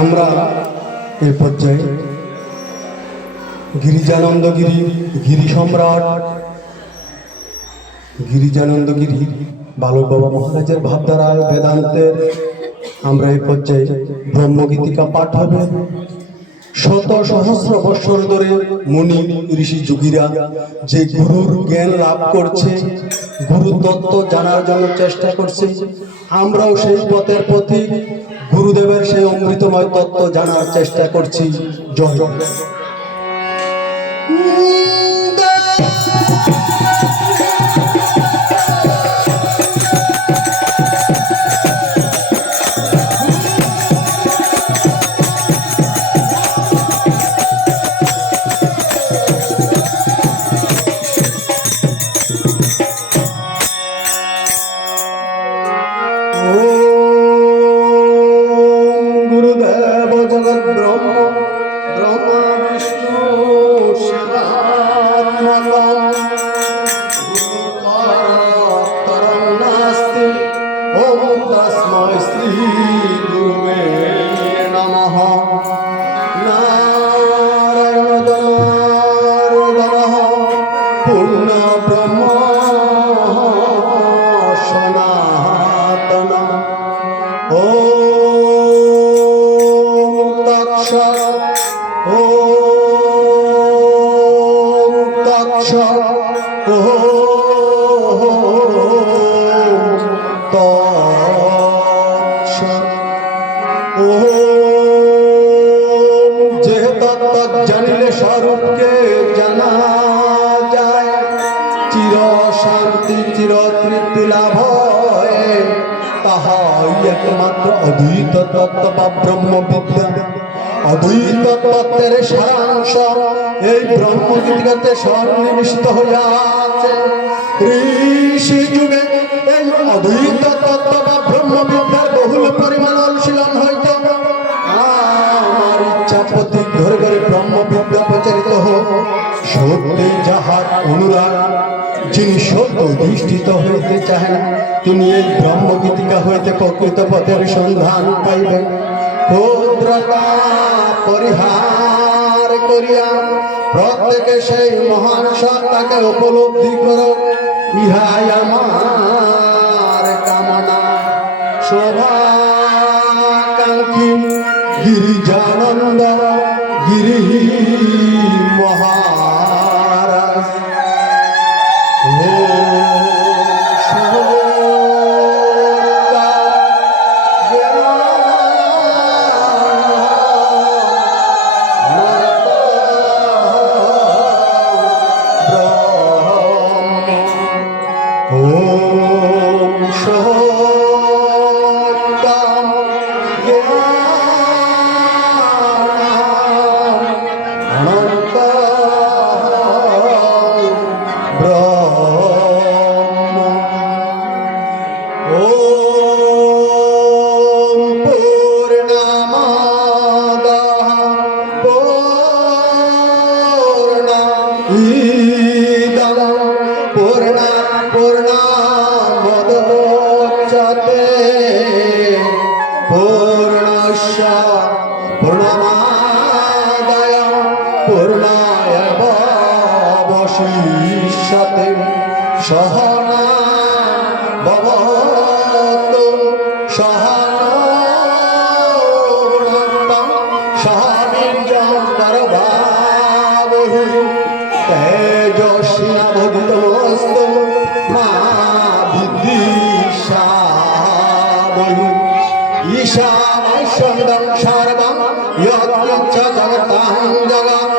আমরা এই পর্যায়ে গিরিজানন্দগিরি গিরি সম্রাট গিরিজানন্দগিরি বালক বাবা মহারাজের ভাবধারায় বেদান্তের আমরা এই পর্যায়ে ব্রহ্মগীতিকা পাঠ হবে। শত সহস্র বৎসর ধরে মুনি ঋষি যোগীরা যে গুরুর জ্ঞান লাভ করছে, গুরু তত্ত্ব জানার জন্য চেষ্টা করছে, আমরাও সেই পথের পথিক গুরুদেবের সেই অমৃতময় তত্ত্ব জানার চেষ্টা করছি। জয় জয়। জানিলে স্বরূপকে জানা যায়, চির শান্তি চির তৃপ্তি লাভ হয়, তাহাই একমাত্র অদ্বৈত তত্ত্ব বা ব্রহ্মবিদ্যা। অদ্বৈত তত্ত্বের সারাংশ এই ব্রহ্মগীতিকাতে সন্নিবিষ্ট হইয়াছে। ঋষি যুগে এই অদ্বৈত তত্ত্ব বা ব্রহ্মবিদ্যার বহুল পরিমাণ অনুশীলন হইত। আমার ইচ্ছা প্রতি ঘরে ঘরে ব্রহ্মবিদ্যা প্রচারিত হোক। সত্যি যাহার অনুরাগ, যিনি সত্য অধিষ্ঠিত হইতে চাহেন, তিনি এই ব্রহ্মগীতিকা হইতে প্রকৃত পথের সন্ধান পাইবেন। ক্ষুদ্রতা পরিহার করিয়া প্রত্যেকে সেই মহান সত্তাকে উপলব্ধি করো, ইহাই আমার কামনা। শোভাকাঙ্ক্ষী গিরিজানন্দ গিরি মহারাজ। সহনা ভবতু সহবীর্যং করভাবহি তেজস্বিনাবধিতমস্তু মা বিদ্বিষাবহি। ঈশানৈশ্বরিদং সর্বং যৎকিঞ্চ জগতাং জগৎ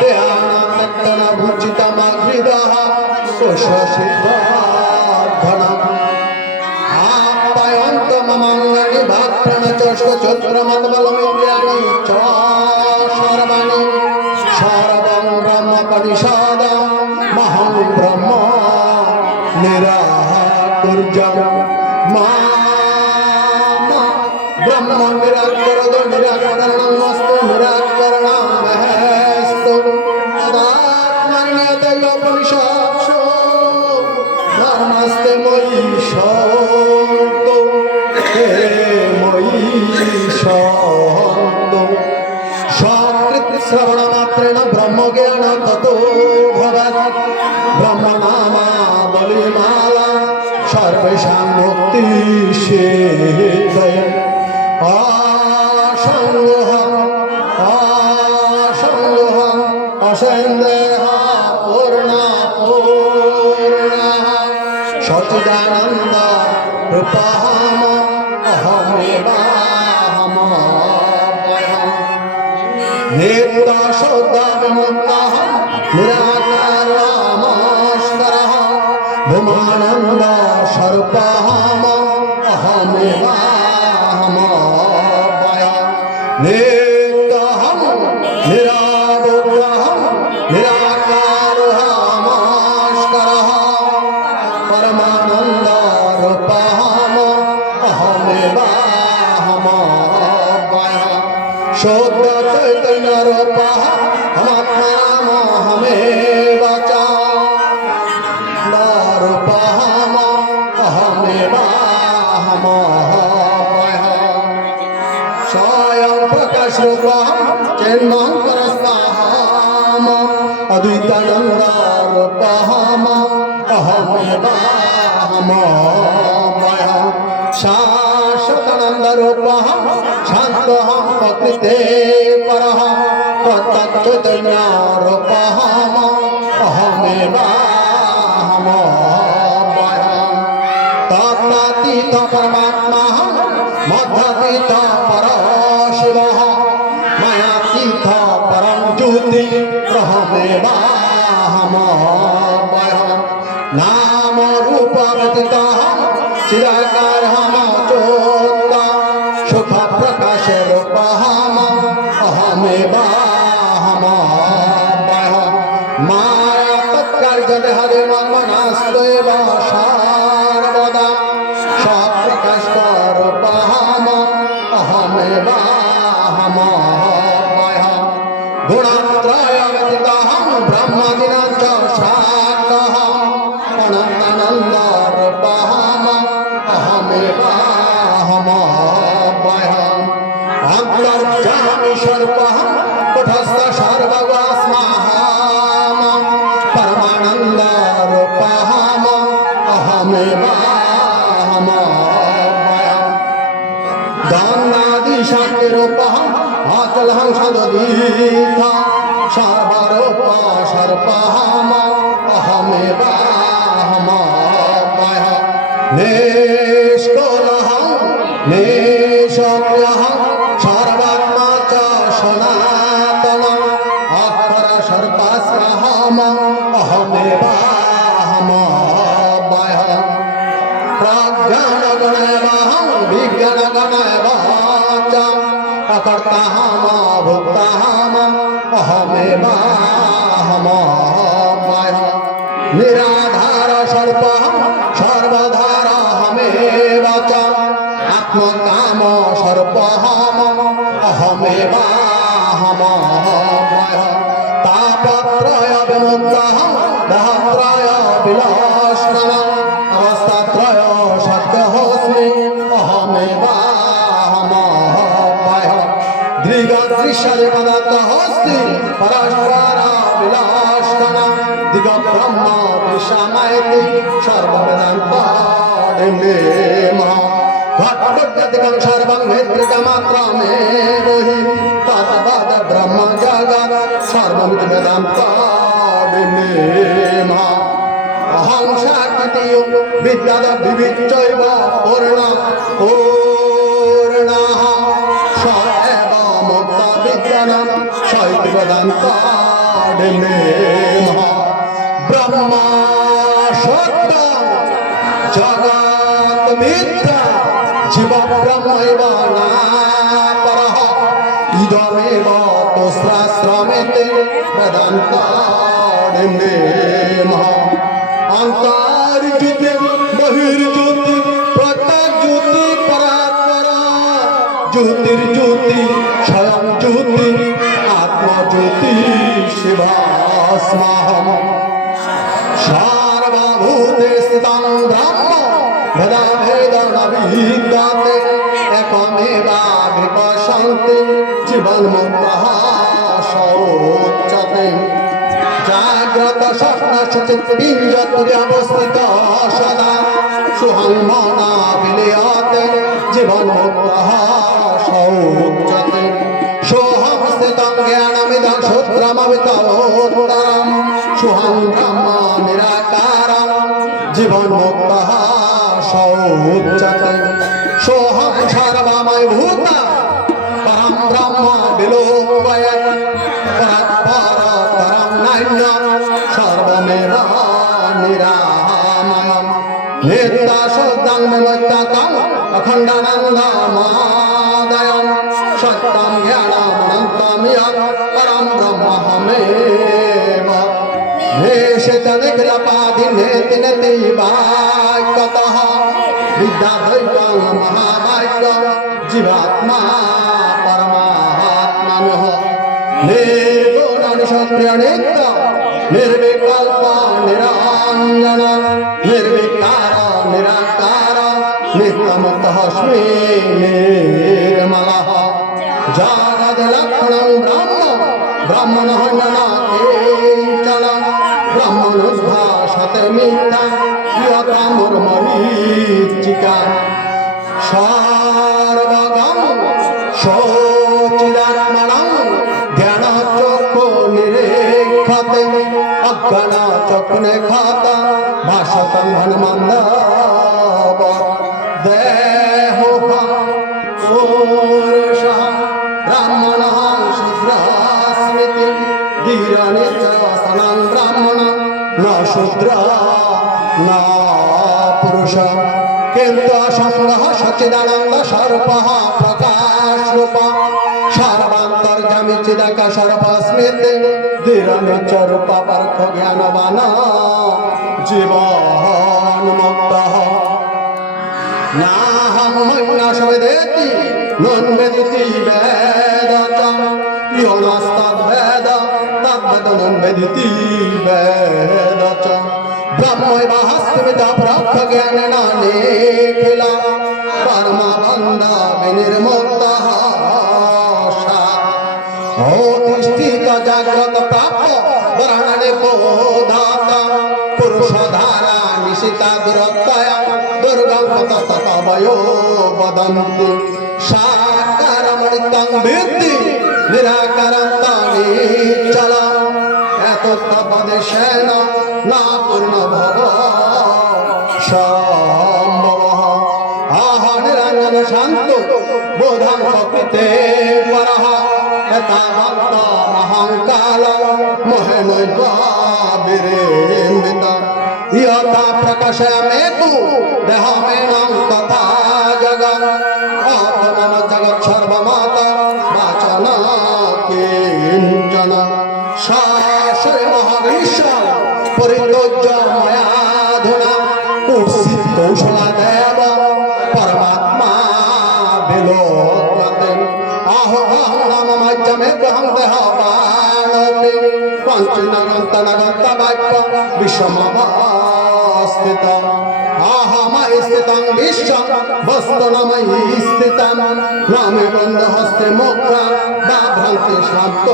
ধ্যানাত্মনাভূচিতমহৃদः কোশসিদ্ধাধনम् আপ্যায়ন্ত মমাঙ্গানি ভাপ্রণচষ্কচোত্রমতবলমিন্দ্রিয়াণি চ সর্বাণি সর্বং ব্রহ্মপরিষদং মহং ব্রহ্ম নিরাকুর্যং মা ব্রহ্ম নিরাকরদ নিরাকরণমস্তু নিরাকরণং মহেস্তু তদাত্মন্যতয়োপনিষৎসু ধর্মস্তে ময়ি সন্তু হে ময়ি সন্তু। জ্ঞান ততো ভবেৎ ব্রহ্ম নামা বলিমালা সর্বেষাং মুক্তি সিদ্ধয়ে অসঙ্গহং অসঙ্গহং অসন্দেহ পূর্ণা পূর্ণা সচিদানন্দ রূপহম অহমেবাহমভয়ং নিত্য শুদ্ধ বিমুক্তঃ নিরাকারমস্করঃ ভূমানন্দ স্বরূপহম অহমেবাহমভয়ং নিত্যহং নিরাবুদ্ধহং নিরাকারমস্করঃ পরমানন্দ রূপহম অহমেবাহমভয়ং শুদ্ধ চৈতন্য রূপঃ অহমাত্মামহমেব চ রূপহম অহমেবাহমভয়ং স্বয়ং প্রকাশ রূপহম চিন্মঙ্করস্তাহম অদ্বৈতানন্দ রূপহম অহমেবাহমভয়ং শাশ্বতানন্দ রূপহম শান্তহম প্রকৃতে পরঃ তচ্চৈতন্য রূপহম অহমেবাহমভয়ং তত্ত্বাতীত পরমাত্মাহম মধ্যাতীত পরশিবঃ মায়াতীত পরম জ্যোতি অহমেবাহমভয়ং নাম রূপ ব্যতীতহম চিদাকারহম চোত্ত সুখ প্রকাশ রূপহম অহমেবাহমভয়ং মায়া তৎকার্য দেহাদে মন্মনাস্তেব সর্বদা সপ্রকাশ রূপহম অহমেবাহমভয়ং গুণত্রয় ব্যতীতহম ব্রহ্মাদিনাঞ্চ শাক্তঃ অনন্তানন্দ রূপহম অহমেবাহমভয়ং অন্তর্যামী স্বরূপহম কুটস্থ সর্বগোস্ম্যহম পরমানন্দ রূপহম অহমেবাহমভয়ং দ্বন্দ্বাদি শক্তি রূপহম অচলহং সদতীর্থ সর্বরূপ সর্পহম অহমেবাহমভয়ং নিষ্কুলহং নিঃশব্দহং সর্বাত্মা চ সনাতনং অক্ষর সর্পস্যহম অহমেবাহমভয়ং প্রজ্ঞানগণেবহং বিজ্ঞানগণেব চ অকর্তাহম ভোক্তাহম অহমেবাহমভয়ং নিরাধার স্বল্পহম সর্বধারহমেব চ আত্মকাম স্বল্পহম অহমেবাহমভয়ং তাপত্রয় বিমুক্তহম দেহত্রয় বিলক্ষণম অবস্থাত্রয় সত্যহোস্মি অহমেবাহমভয়ং দৃগদৃশ্যপদার্থহস্তি পরস্পর বিলক্ষণম দিগব্রহ্ম দৃশ্যমায়তি সর্ববেদান্তম ঘটঘটগতিকং সর্বং মেত্রিকমাত্রমেব হি তদ্বদ ব্রহ্ম জগৎ সর্বমিতি বেদান্তম অহং সাকৃতিও বিদ্যাদ বিবিচ্চৈব পূর্ণ পূর্ণঃ স এব মুক্ত বিজ্ঞানম সৈতি বেদান্তম ব্রহ্ম সত্য জগৎ মিথ্যা জীব ব্রহ্মৈব নাপরঃ ইদমেব তোস্রাশ্রমেতে বেদান্তম অন্তর্জ্যোতি বহির্জ্যোতি প্রত্যজ্যোতি পরাৎপর জ্যোতির্জ্যোতি স্বয়ং জ্যোতি আত্মজ্যোতি শিবাস্মহম সর্বভূতে স্থিতং ব্রহ্ম ভেদাভেদনবিদ্যতে একমেবাগ্রিপশ্যন্তি জীবন্মুক্তঃ সৌচ্যতে জাগ্রত স্বপ্ন সুচিত পিঞ্জরে অবস্থিত সদা সুহাংমনা বিলিয়তে জীবন মুক্ত সৌচ্যতে সোহম স্থিতং জ্ঞানমিদং সূত্রমবিতোত্তরম সুহং ব্রহ্ম নিরাকারং জীবন মুক্ত সৌচ্যতে সোহম সর্বময় ভূত পরম ব্রহ্ম বিলোপয় পরম নান্যম সর্বমেব নিরাময়ম নিত্য শুদ্ধং বিমুক্তং অখণ্ডানন্দময় সত্যম জ্ঞানমনন্তম ইয়ৎ পরম ব্রহ্মমেব নিষিত নিখিলপাদি নেতি নেতি বাক্যতঃ বিদ্যাদ্বৈতং মহাবাক্যং জীবাত্মা পরমাত্মনঃ নির্গুণ নিষ্ক্রিয় নিত্য নির্বিকল্প নিরঞ্জন নির্বিকার নিরাকার নিত্যমুক্তস্মি নির্মলঃ জগদলক্ষণং ব্রহ্ম ব্রহ্মণঃ ন কিঞ্চন ব্রহ্মণোদ্ভাসতে মিথ্যা ইয়তামুর্মরীচিকা সর্বগং সচিদাত্মনং জ্ঞানচক্ষু নিরীক্ষতে অজ্ঞানচক্ষুনে খাত ভাষতং হনুমন্দব দেহোহং পুরুষঃ ব্রাহ্মণঃ শূদ্রস্মৃতি ধীরনিচসনং ব্রাহ্মণঃ ন শূদ্র ন পুরুষ কিন্তু অসংগঃ সচ্চিদানন্দ স্বরূপঃ প্রকাশরূপ সর্বান্তর্যামী চিদাকাশ সর্বস্মৃতি ধীরনিচরূপ পরখ জ্ঞানবান জীবন মুক্তঃ নাহং মন্যসবেদেতি নন্বেদিতি বেদ ইয়ো নাস্তদ্বেদ তদ্বেদ নন্বেদিতি বেদ চ ব্রহ্মৈবাহস্মিত ব্রহ্ম জ্ঞানেন নিখিল পরমানন্দ বিনির্মুক্তঃ অতিষ্ঠিত জাগ্রত প্রাপ্য বর্ণনে বোধাত পুরুষধারা নিশিতা দুরত্তয়া দুর্গম ততবዮ বদন্তি সাকারমণিতং বিদ্ধি নিরাকারং তনিচল এতত্তপদেশেন না পূর্ণ ভব সম্ভবঃ আহ নিরঞ্জন শান্ত বোধং প্রকৃতে পরঃ এতাবন্ত মহাকাল মোহেনৈব বিরেম্বিত ইয়তা প্রকাশয়ামেতু দেহমেনং তথা জগৎ আত্মনম জগৎ সর্বমত বাচন কিঞ্চন শাস্ত্রে মহাবিশ্ব পরিতোজ্য ময়াধুনা উৎসিত কৌশলা দেব পরমাত্মা বিলোক্যতে আহং নাম মজ্জমেহং দেহ পাণপি পঞ্চনগন্ত বাক্য বিশ্বমবস্থিত আহময় স্থিতং বিশ্বং বস্তুনময়ী স্থিতং নামে বন্ধ হস্তে মুদ্রা ভ্রান্তি শান্ত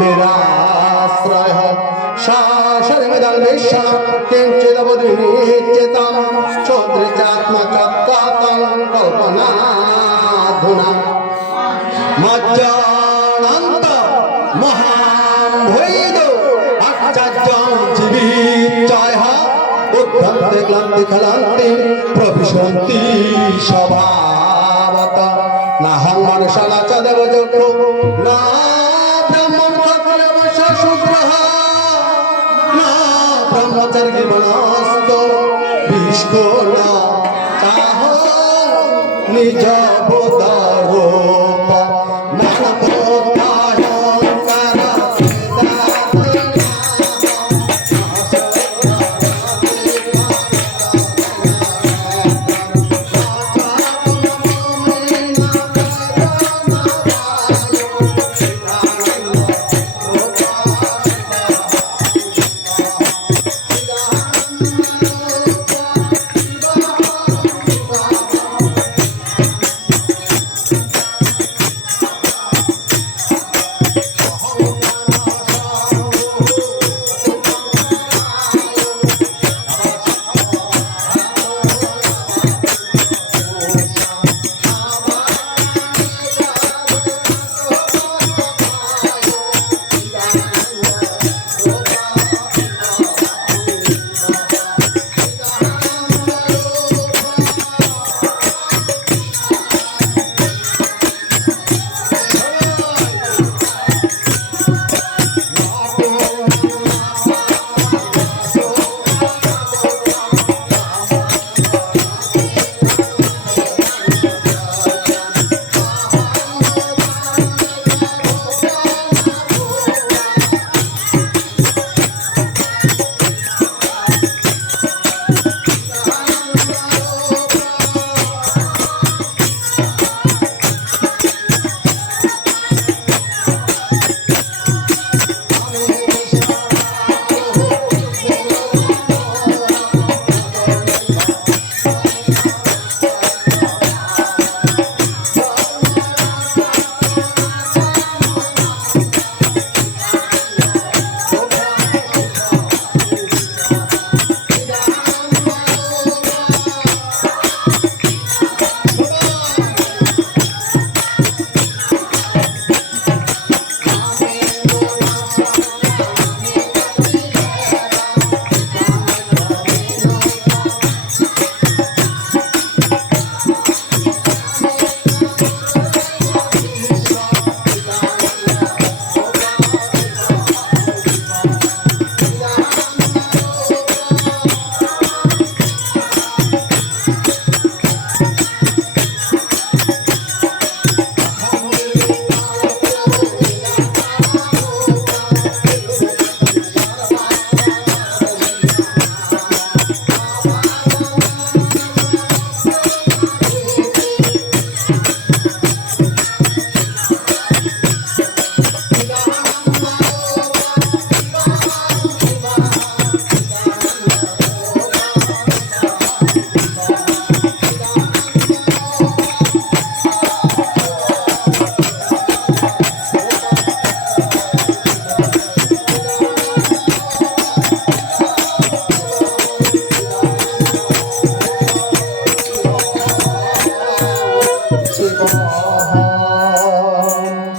নিরাশ্রয় শাসনমিদং বিশ্ব কিঞ্চিদবুদ্ধিনিশ্চিতং চোদ্রিচাত্মচত্বতং কল্পনাধুনা মজ্জানন্ত মহাভৈদ আচার্যং জীবিতয়ঃ উদ্ধন্তে ক্লান্তি খলান্তি প্রবিশন্তি স্বভাবত নাহং মনুষ্যনা চ দেবযক্ষো না ব্রাহ্মণ ক্ষত্রিয় বৈশ্য শূদ্রঃ না ব্রহ্মচারী মনস্ত বিষ্ণুর চাহ নিজ বোধ রূপ মানব